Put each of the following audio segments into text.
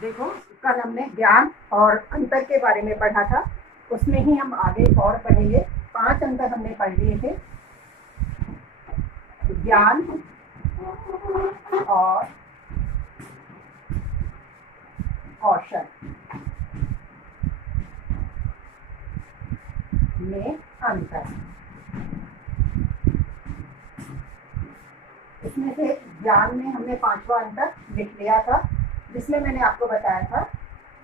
देखो, कल हमने ज्ञान और अंतर के बारे में पढ़ा था। उसमें ही हम आगे और पढ़ेंगे। 5 अंतर हमने पढ़ लिए थे। ज्ञान और कौशल में अंतर। इसमें से ज्ञान में हमने 5वां अंतर लिख लिया था, जिसमें मैंने आपको बताया था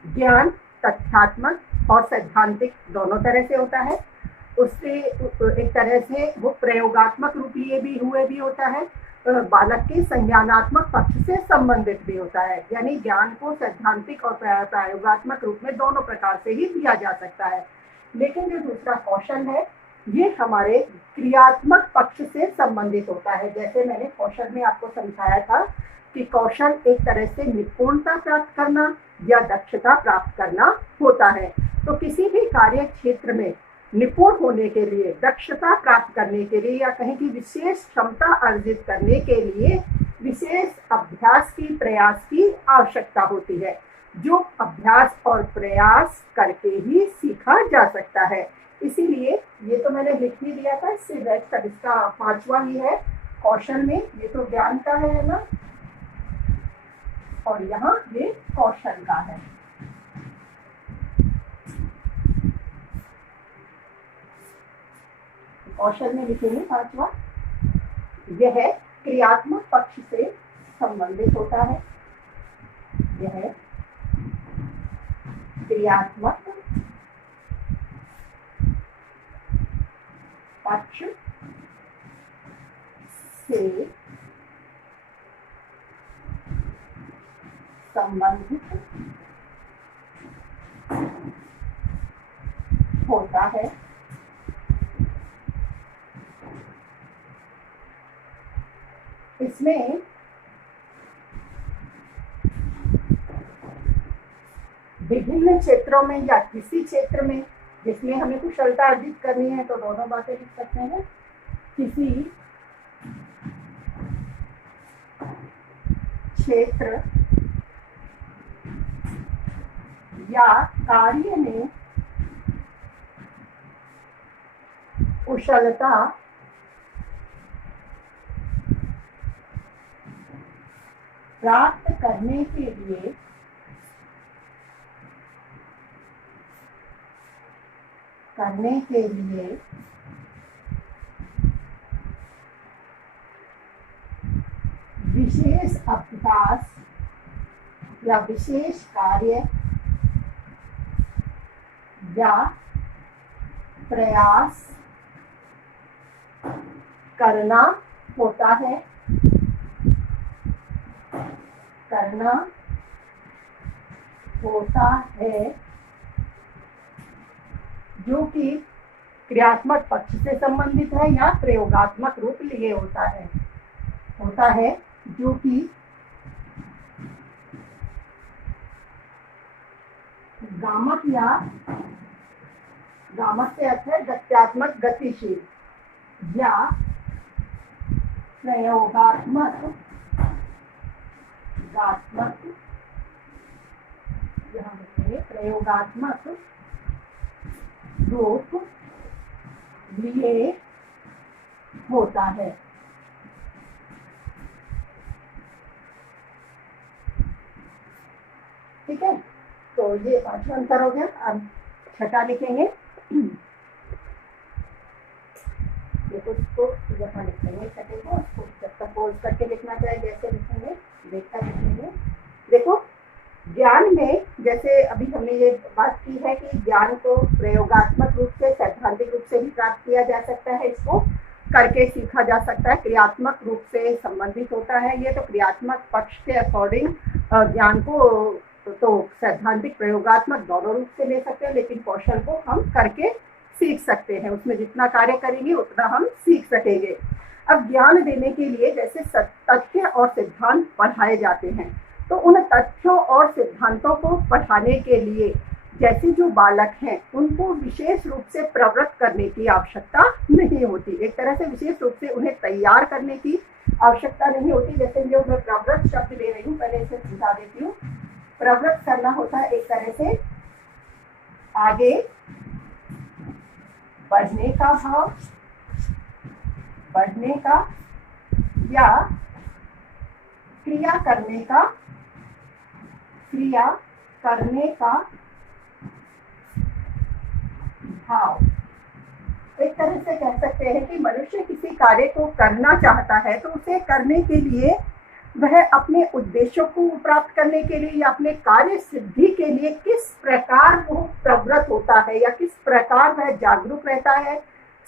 ज्ञान तथ्यात्मक और सैद्धांतिक दोनों तरह से होता है। उससे एक तरह से वो प्रयोगात्मक रूप लिए भी हुए भी होता है, बालक के संज्ञानात्मक पक्ष से संबंधित भी होता है। यानी ज्ञान को सैद्धांतिक और प्रयोगात्मक रूप में दोनों प्रकार से ही दिया जा सकता है। लेकिन जो दूसरा कौशल है, ये हमारे क्रियात्मक पक्ष से संबंधित होता है। जैसे मैंने कौशल में आपको समझाया था कि कौशल एक तरह से निपुणता प्राप्त करना या दक्षता प्राप्त करना होता है। तो किसी भी कार्य क्षेत्र में निपुण होने के लिए, दक्षता प्राप्त करने के लिए, या कहें कि विशेष क्षमता अर्जित करने के लिए विशेष अभ्यास की, प्रयास की आवश्यकता होती है, जो अभ्यास और प्रयास करके ही सीखा जा सकता है। इसीलिए ये तो मैंने लिख ही दिया था, इससे रेस्ट का इसका 5वां ही है कौशल में। ये तो ज्ञान का है ना, और यहाँ ये कौशल का है। कौशल में लिखेंगे 5वां, यह क्रियात्मक पक्ष से संबंधित होता है। यह क्रियात्मक पक्ष से संबंधित होता है। इसमें विभिन्न क्षेत्रों में या किसी क्षेत्र में जिसमें हमें कुशलता अर्जित करनी है, तो दोनों बातें लिख सकते हैं। किसी क्षेत्र या कार्य में कुशलता प्राप्त करने के लिए विशेष अभ्यास या विशेष कार्य या प्रयास करना होता है। जो कि क्रियात्मक पक्ष से संबंधित है या प्रयोगात्मक रूप लिए होता है जो कि गामक से अर्थ है गत्यात्मक, गतिशील, या प्रयोगात्मक रूप लिए होता है। ठीक है, तो ये 5वां अंतर हो गया। अब 6ठा लिखेंगे। देखो, इसको यहाँ लिखेंगे 6ठे को, जब तक पोज करके लिखना चाहिए जैसे लिखेंगे, देखकर लिखेंगे। देखो, ज्ञान में जैसे अभी हमने ये बात की है कि ज्ञान को प्रयोगात्मक रूप से, सैद्धांतिक रूप से भी प्राप्त किया जा सकता है, इसको करके सीखा जा सकता है, क्रियात्मक रूप से संबंधित होता है। ये तो क्रियात्मक पक्ष के अकॉर्डिंग ज्ञान को तो सैद्धांतिक, प्रयोगात्मक दोनों रूप से ले सकते हैं, लेकिन कौशल को हम करके सीख सकते हैं। उसमें जितना कार्य करेंगे उतना हम सीख सकेंगे। अब ज्ञान देने के लिए जैसे तथ्य और सिद्धांत पढ़ाए जाते हैं, तो उन तथ्यों और सिद्धांतों को पढ़ाने के लिए जैसे जो बालक हैं उनको विशेष रूप से प्रवृत्त करने की आवश्यकता नहीं होती। एक तरह से विशेष रूप से उन्हें तैयार करने की आवश्यकता नहीं होती। जैसे जो मैं प्रवृत्त शब्द ले रही हूँ, पहले इसे समझा देती हूँ। प्रवृत्त करना होता है एक तरह से आगे बढ़ने का भाव, बढ़ने का या क्रिया करने का भाव। एक तरह से कह सकते हैं कि मनुष्य किसी कार्य को करना चाहता है तो उसे करने के लिए वह अपने उद्देश्यों को प्राप्त करने के लिए या अपने कार्य सिद्धि के लिए किस प्रकार वो प्रवृत्त होता है या किस प्रकार वह जागरूक रहता है,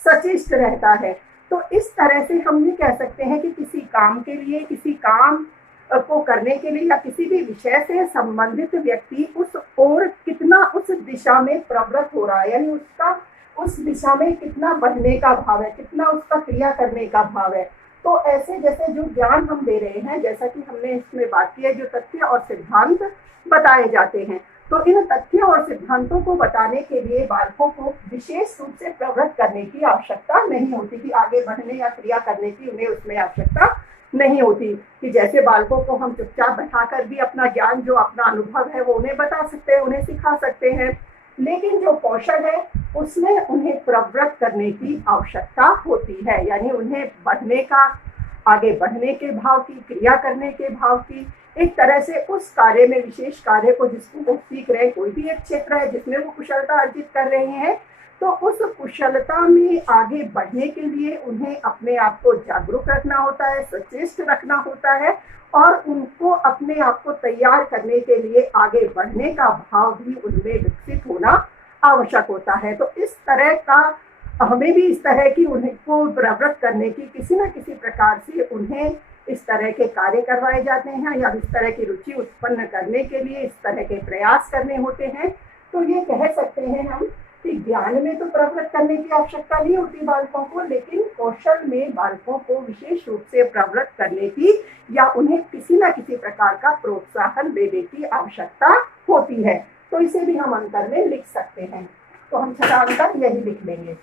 सचेष्ट रहता है। तो इस तरह से हम ये कह सकते हैं कि किसी काम के लिए, किसी काम को करने के लिए या किसी भी विषय से संबंधित व्यक्ति उस ओर कितना, उस दिशा में प्रवृत्त हो रहा है, यानी उसका उस दिशा में कितना बढ़ने का भाव है, कितना उसका क्रिया करने का भाव है। तो ऐसे जैसे जो ज्ञान हम दे रहे हैं, जैसा कि हमने इसमें बात की है, जो तथ्य और सिद्धांत बताए जाते हैं, तो इन तथ्य और सिद्धांतों को बताने के लिए बालकों को विशेष रूप से प्रवृत्त करने की आवश्यकता नहीं होती कि आगे बढ़ने या क्रिया करने की उन्हें उसमें आवश्यकता नहीं होती। कि जैसे बालकों को हम चुपचाप बैठाकर भी अपना ज्ञान, जो अपना अनुभव है वो उन्हें बता सकते हैं, उन्हें सिखा सकते हैं, लेकिन जो कौशल है उसमें उन्हें प्रवृत्त करने की आवश्यकता होती है, यानी उन्हें बढ़ने का, आगे बढ़ने के भाव की, क्रिया करने के भाव की, एक तरह से उस कार्य में, विशेष कार्य को जिसको वो सीख रहे हैं, कोई भी एक क्षेत्र है जिसमें वो कुशलता अर्जित कर रहे हैं, तो उस कुशलता में आगे बढ़ने के लिए उन्हें अपने आप को जागरूक रखना होता है, सचेष्ट रखना होता है, और उनको अपने आप को तैयार करने के लिए आगे बढ़ने का भाव भी उनमें विकसित होना आवश्यक होता है। तो इस तरह का हमें भी इस तरह की उनको प्रवृत्त करने की किसी न किसी प्रकार से उन्हें इस तरह के कार्य करवाए जाते हैं, या इस तरह की रुचि उत्पन्न करने के लिए इस तरह के प्रयास करने होते हैं। तो ये कह सकते हैं हम कि ज्ञान में तो प्रवृत्त करने की आवश्यकता नहीं होती बालकों को, लेकिन कौशल में बालकों को विशेष रूप से प्रवृत्त करने की या उन्हें किसी न किसी प्रकार का प्रोत्साहन देने की आवश्यकता होती है। तो इसे भी हम अंतर में लिख सकते हैं। तो हम छठा अंतर यही लिख लेंगे।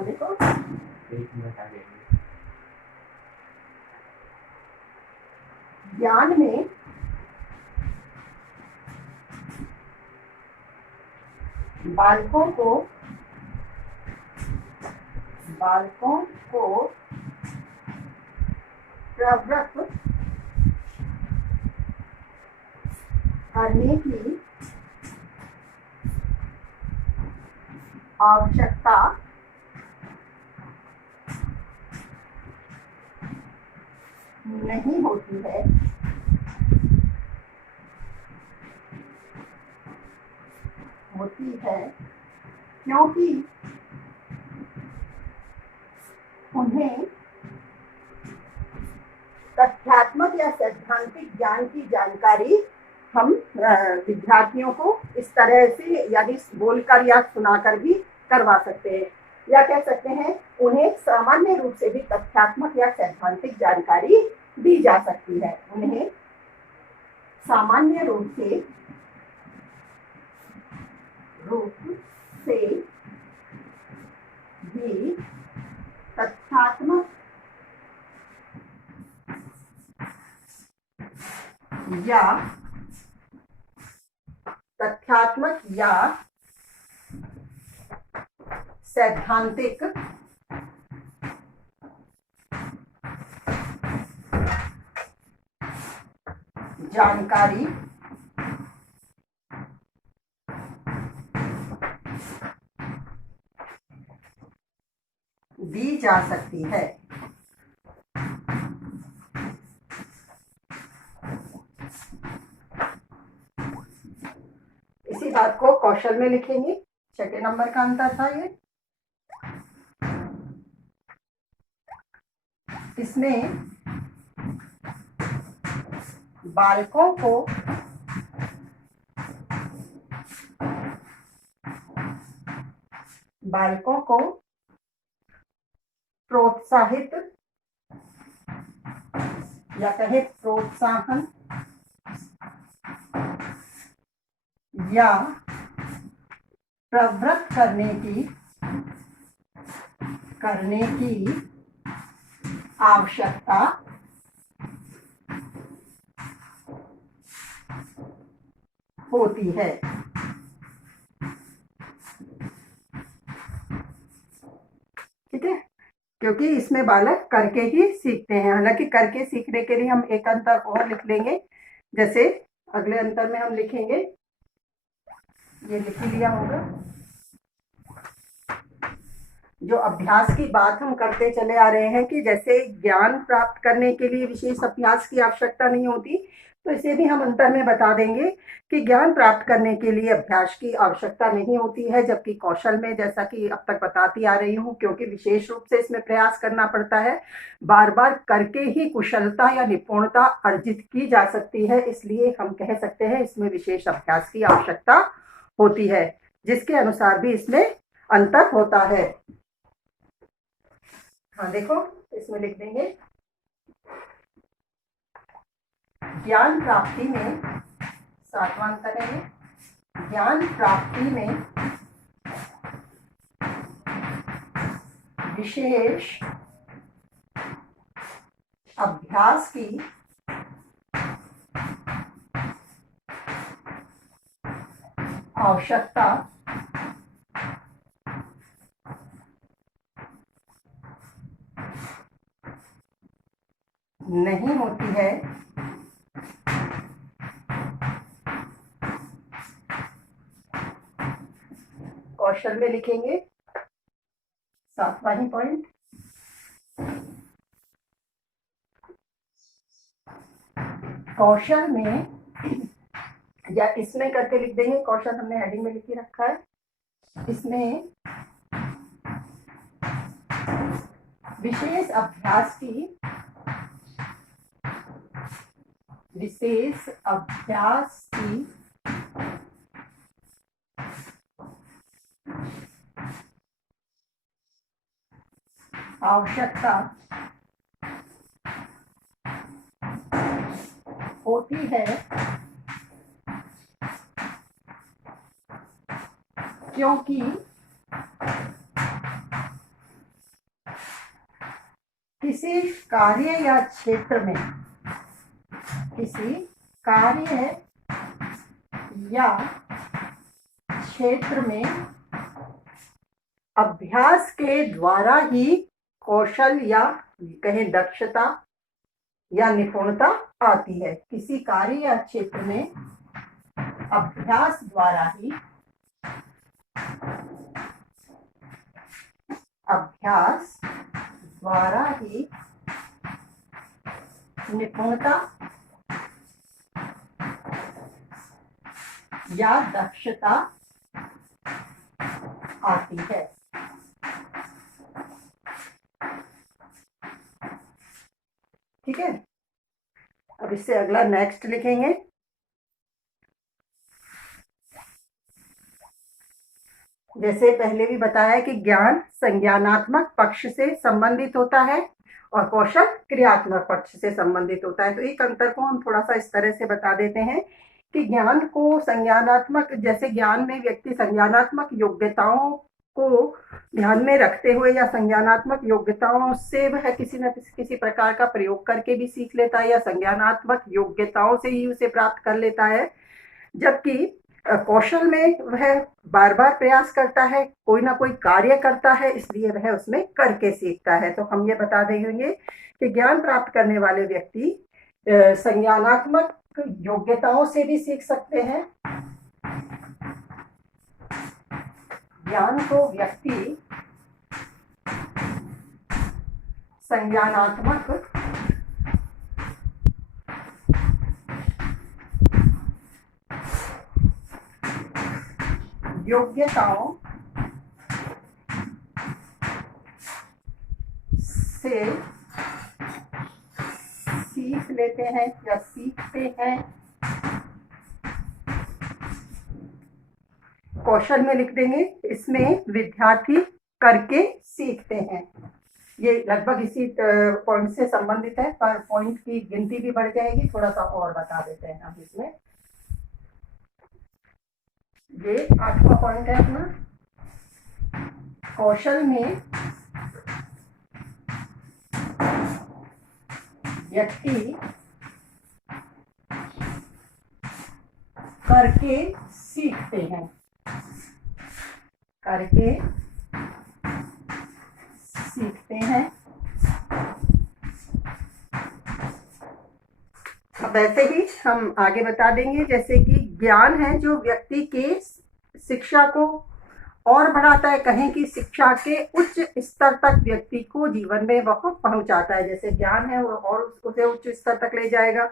देखो, ज्ञान में बालकों को प्रवृत्त करने की आवश्यकता नहीं होती है, क्योंकि उन्हें तथ्यात्मक या सैद्धांतिक ज्ञान की जानकारी हम विद्यार्थियों को इस तरह से, यानी बोलकर या सुनाकर भी करवा सकते हैं, या कह सकते हैं उन्हें सामान्य रूप से भी तथ्यात्मक या सैद्धांतिक जानकारी दी जा सकती है। उन्हें सामान्य रूप से भी तथ्यात्मक या सैद्धांतिक जानकारी दी जा सकती है। इसी बात को कौशल में लिखेंगे। छठे नंबर का अंतर था ये। इसमें बालकों को प्रोत्साहित या कहे प्रोत्साहन या प्रवृत्त करने की आवश्यकता होती है। ठीक है, क्योंकि इसमें बालक करके ही सीखते हैं। हालांकि करके सीखने के लिए हम एक अंतर और लिख लेंगे, जैसे अगले अंतर में हम लिखेंगे, ये लिख लिया होगा, जो अभ्यास की बात हम करते चले आ रहे हैं कि जैसे ज्ञान प्राप्त करने के लिए विशेष अभ्यास की आवश्यकता नहीं होती, तो इसे भी हम अंतर में बता देंगे कि ज्ञान प्राप्त करने के लिए अभ्यास की आवश्यकता नहीं होती है, जबकि कौशल में, जैसा कि अब तक बताती आ रही हूँ, क्योंकि विशेष रूप से इसमें प्रयास करना पड़ता है, बार बार करके ही कुशलता या निपुणता अर्जित की जा सकती है, इसलिए हम कह सकते हैं इसमें विशेष अभ्यास की आवश्यकता होती है, जिसके अनुसार भी इसमें अंतर होता है। हाँ देखो, इसमें लिख देंगे, ज्ञान प्राप्ति में, 7वां अंतर है, ज्ञान प्राप्ति में विशेष अभ्यास की आवश्यकता नहीं होती है, कौशल में लिखेंगे 7वां ही पॉइंट, कौशल में, या इसमें करके लिख देंगे, कौशल हमने हेडिंग में लिख के रखा है, इसमें विशेष अभ्यास की आवश्यकता होती है, क्योंकि किसी कार्य या क्षेत्र में, किसी कार्य या क्षेत्र में अभ्यास के द्वारा ही कौशल या कहें दक्षता या निपुणता आती है। किसी कार्य या क्षेत्र में अभ्यास द्वारा ही, निपुणता या दक्षता आती है। ठीक है, अब इससे अगला नेक्स्ट लिखेंगे, जैसे पहले भी बताया कि ज्ञान संज्ञानात्मक पक्ष से संबंधित होता है और कौशल क्रियात्मक पक्ष से संबंधित होता है। तो एक अंतर को हम थोड़ा सा इस तरह से बता देते हैं कि ज्ञान को संज्ञानात्मक, जैसे ज्ञान में व्यक्ति संज्ञानात्मक योग्यताओं को ध्यान में रखते हुए या संज्ञानात्मक योग्यताओं से वह किसी न किसी प्रकार का प्रयोग करके भी सीख लेता है या संज्ञानात्मक योग्यताओं से ही उसे प्राप्त कर लेता है, जबकि कौशल में वह बार बार प्रयास करता है, कोई ना कोई कार्य करता है, इसलिए वह उसमें करके सीखता है। तो हम ये बता देंगे कि ज्ञान प्राप्त करने वाले व्यक्ति संज्ञानात्मक योग्यताओं से भी सीख सकते हैं। ज्ञान को व्यक्ति संज्ञानात्मक योग्यताओं से सीख लेते हैं या सीखते हैं। कौशल में लिख देंगे, इसमें विद्यार्थी करके सीखते हैं। ये लगभग इसी पॉइंट से संबंधित है, पर पॉइंट की गिनती भी बढ़ जाएगी, थोड़ा सा और बता देते हैं हम इसमें। ये 8वां पॉइंट है अपना, कौशल में व्यक्ति करके सीखते हैं, करके सीखते हैं। अब ऐसे ही हम आगे बता देंगे, जैसे कि ज्ञान है जो व्यक्ति के शिक्षा को और बढ़ाता है, कहें कि शिक्षा के उच्च स्तर तक व्यक्ति को जीवन में वह पहुंचाता है। जैसे ज्ञान है वो और उसे उच्च स्तर तक ले जाएगा।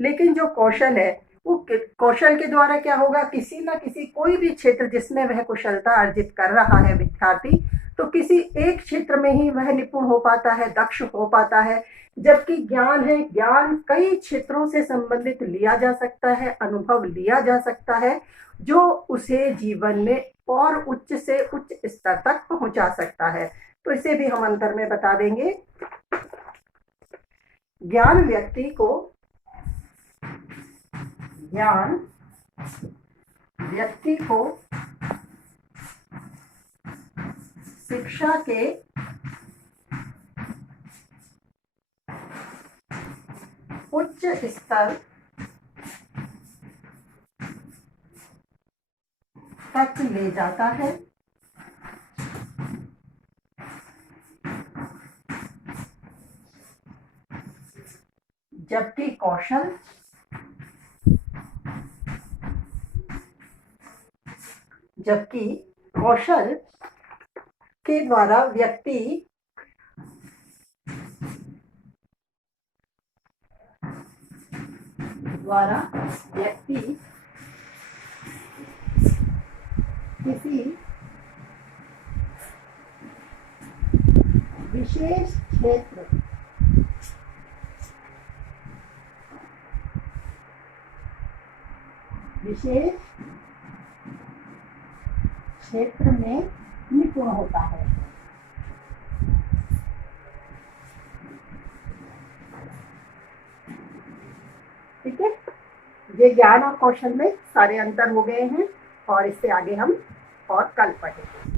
लेकिन जो कौशल है वो कौशल के द्वारा क्या होगा, किसी न किसी कोई भी क्षेत्र जिसमें वह कुशलता अर्जित कर रहा है विद्यार्थी, तो किसी एक क्षेत्र में ही वह निपुण हो पाता है, दक्ष हो पाता है। जबकि ज्ञान है, ज्ञान कई क्षेत्रों से संबंधित लिया जा सकता है, अनुभव लिया जा सकता है, जो उसे जीवन में और उच्च से उच्च स्तर तक पहुंचा सकता है। तो इसे भी हम अंतर में बता देंगे। ज्ञान व्यक्ति को, ज्ञान व्यक्ति को शिक्षा के उच्च स्तर तक ले जाता है, जबकि कौशल के द्वारा व्यक्ति किसी विशेष क्षेत्र में निपुण होता है। ठीक है, ये ज्ञान और कौशल में सारे अंतर हो गए हैं और इससे आगे हम और कल पढ़ेंगे।